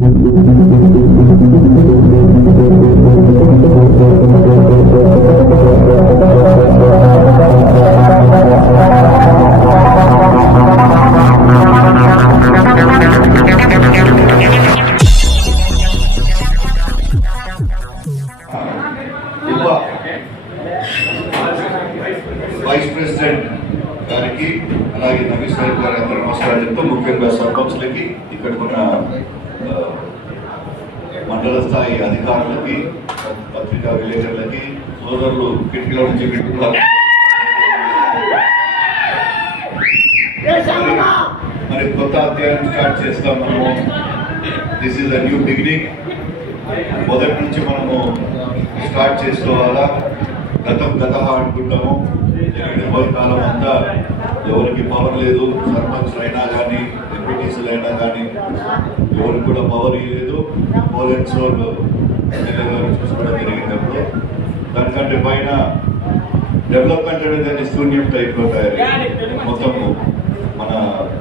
Vice president గారికి అలాగే Naveen sir గారి అందరూ నమస్కారం చెప్తూ ముఖ్యంగా సర్పంచ్లకి ఇక్కడ ఉన్న మండల స్థాయి అధికారులకి పత్రికా విలేకరులకి సోదరులు కిటికీల నుంచి పెట్టుకున్నారు. మరి కొత్త అధ్యాయం స్టార్ట్ చేస్తాం మనము. This is a new beginning. మొదటి నుంచి మనము స్టార్ట్ చేసుకోవాలా. గత అనుకుంటాము. కాలం అంతా ఎవరికి పవర్ లేదు. సర్పంచ్లు అయినా కానీ ఎంపీటీసీలు అయినా కానీ ఎవరికి కూడా పవర్ ఇవ్వలేదు. పోలెన్స్ గారు చూసుకోవడం జరిగినప్పుడు దానికంటే పైన డెవలప్మెంట్ అనేది శూన్యం టైప్లో తయారు. మొత్తము మన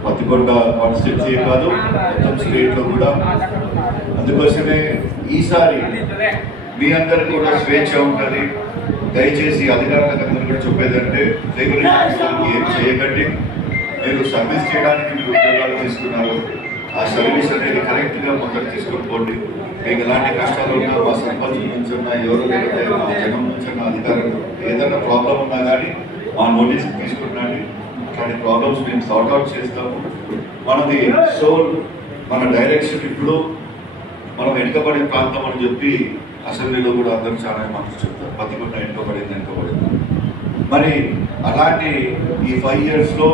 పత్తికొండ కాన్స్టిట్యున్సీ కాదు, మొత్తం స్టేట్లో కూడా. అందుకోసమే ఈసారి మీ అందరికి కూడా స్వేచ్ఛ ఉంటుంది. దయచేసి అధికారులకు అందరూ కూడా చెప్పేదంటే ఏం చేయకండి. మీరు సర్వీస్ చేయడానికి మీరు ఉద్యోగాలు తీసుకున్నారు. ఆ సర్వీస్ అనేది కరెక్ట్గా మొదలు తీసుకొని పోండి. మీకు ఎలాంటి కష్టాలు ఉన్నా మా సర్పంచ్ నుంచి ఉన్నా ఎవరు లేకపోతే మా జనం నుంచి ఉన్న అధికారులు ఏదైనా ప్రాబ్లం ఉన్నా కానీ మా నోటీస్ తీసుకుంటాండి. అట్లాంటి ప్రాబ్లమ్స్ మేము సార్ట్అవుట్ చేస్తాము. మనది సోల్, మన డైరెక్షన్ ఇప్పుడు మనం వెనుకబడిన ప్రాంతం అని చెప్పి అసెంబ్లీలో కూడా అందరూ చాలా మంది చెప్తారు. పత్తికొండ వెనుకబడింది. మరి అలాంటి ఈ 5 yearsలో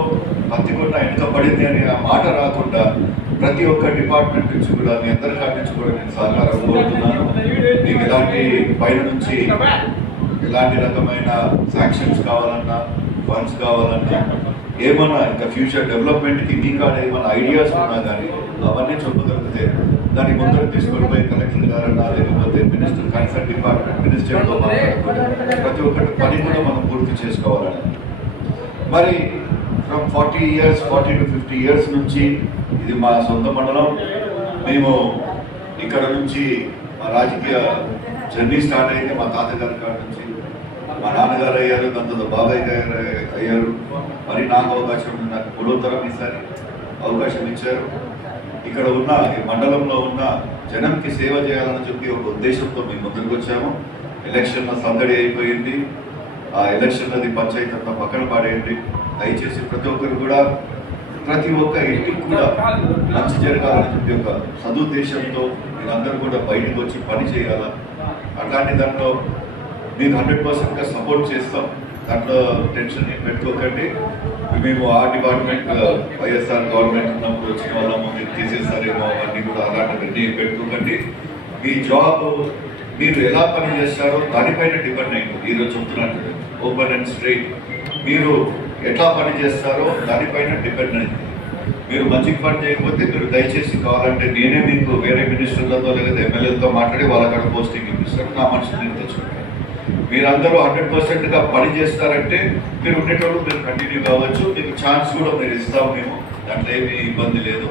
పత్తికొండ వెనుకబడింది అనే ఆ మాట రాకుండా ప్రతి ఒక్క డిపార్ట్మెంట్ నుంచి కూడా మీ అందరి కాడి నుంచి కూడా నేను సహకారం కోరుతున్నాను. మీకు ఎలాంటి పైన నుంచి ఎలాంటి రకమైన శాంక్షన్స్ కావాలన్నా, ఫండ్స్ కావాలన్నా, ఏమన్నా ఇంకా ఫ్యూచర్ డెవలప్మెంట్కి మీ కాడ ఏమైనా ఐడియాస్ ఉన్నా కానీ అవన్నీ చెప్పగలిగితే దాన్ని ముందరకు తీసుకొని పోయి కలెక్టర్ గారన్నా లేకపోతే మినిస్టర్ కన్సర్న్ డిపార్ట్మెంట్ మినిస్టర్తో మాట్లాడుకుంటే ప్రతి ఒక్కటి పని కూడా మనం పూర్తి చేసుకోవాలని. మరి ఫ్రమ్ 40 to 50 years నుంచి ఇది మా సొంత మండలం. మేము ఇక్కడ నుంచి మా రాజకీయ జర్నీ స్టార్ట్ అయింది. మా తాతగారి కాడ నుంచి మా నాన్నగారు అయ్యారు, దాంతో బాబాయ్ గారు అయ్యారు. మరి నాకు అవకాశం, నాకు 3వ తరం ఈసారి అవకాశం ఇచ్చారు. ఇక్కడ ఉన్న ఈ మండలంలో ఉన్న జనంకి సేవ చేయాలని చెప్పి ఒక ఉద్దేశంతో మేము ముందుకు వచ్చాము. ఎలక్షన్ల సందడి అయిపోయింది. ఆ ఎలక్షన్లది పంచాయతీ అంతా పక్కన పాడేయండి. దయచేసి ప్రతి ఒక్కరు కూడా ప్రతి ఒక్క ఇంటికి కూడా మంచి జరగాలని చెప్పి ఒక సదుద్దేశంతో మీరందరూ కూడా బయటకు వచ్చి పని చేయాలా. అట్లాంటి దాంట్లో మీకు 100%గా సపోర్ట్ చేస్తాం. దాంట్లో టెన్షన్ ఏం పెట్టుకోకండి. మేము ఆ డిపార్ట్మెంట్ వైఎస్ఆర్ గవర్నమెంట్ ఉన్నప్పుడు వచ్చిన వాళ్ళము మీరు తీసేస్తారేమో అవన్నీ కూడా అలాంటి పెట్టుకోకండి. మీ జాబ్ మీరు ఎలా పని చేస్తారో దానిపైన డిపెండ్ అయింది. ఈరోజు చెప్తున్నట్టు ఓపెన్ అండ్ స్ట్రైట్ మీరు ఎట్లా పని చేస్తారో దానిపైన డిపెండ్ అయింది. మీరు మంచిగా పని చేయకపోతే మీరు దయచేసి కావాలంటే నేనే మీకు వేరే మినిస్టర్లతో లేదా ఎమ్మెల్యేలతో మాట్లాడి వాళ్ళక్కడ పోస్టింగ్ ఇప్పిస్తాను. నా మనుషులు తెచ్చుకుంటాను. మీరందరూ 100%గా పని చేస్తారంటే మీరు ఉండేటప్పుడు మీరు కంటిన్యూ కావచ్చు. మీకు ఛాన్స్ కూడా మీరు ఇస్తాం మేము. దాంట్లో ఏమీ ఇబ్బంది లేదు.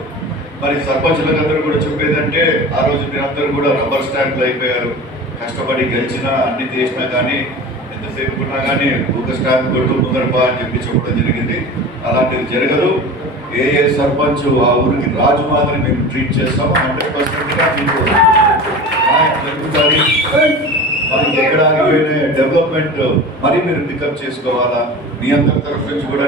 మరి సర్పంచులకు అందరూ కూడా చెప్పేదంటే ఆ రోజు మీరందరూ కూడా రబ్బర్ స్టాండ్లు అయిపోయారు. కష్టపడి గెలిచినా అన్ని చేసినా కానీ ఎంతసేపు ఉన్నా కానీ ఒక స్టాండ్ కొట్టు ముందరపా అని చెప్పి చెప్పడం జరిగింది. అలాంటిది జరగదు. ఏ సర్పంచ్ ఆ ఊరికి రాజు మాదిరి మేము ట్రీట్ చేస్తాము. 100%గా మీకు జరుగుతుంది. మరి ఎక్కడ డెవలప్మెంట్ మరి మీరు పికప్ చేసుకోవాలా. మీ అందరి తరఫు నుంచి కూడా